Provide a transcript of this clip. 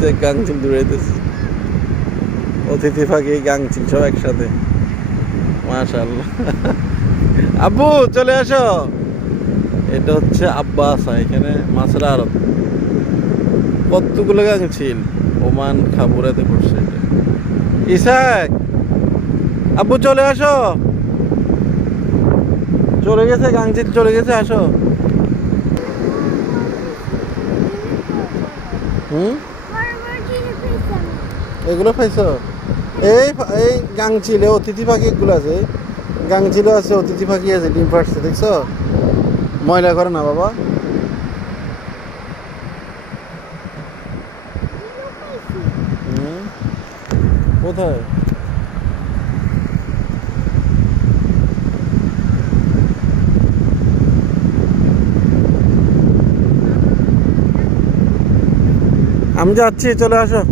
যে গাংচিল দৌড়াইতেছে, অতিথি পাখি গাংচিল সব একসাথে। মাশাআল্লাহ। আব্বু চলে আসো। এটা হচ্ছে আব্বাসা, এখানে মাছের আড়ত। কতগুলো গাংচিল ওমান খাবুরাতে পড়ছে এটা। ইসাক, আব্বু চলে আসো। চলে গেছে গাংচিল, চলে গেছে, আসো। হুম, এগুলো পাইছো? এই এই গাংচিলে অতিথি পাখি এগুলো আছে, গাংচিলও আছে, অতিথি পাখি আছে, ডিম পাড়ছে, দেখছো? ময়লা করে না বাবা। হুম, কোথায়? আমি যাচ্ছি, চলে আসো।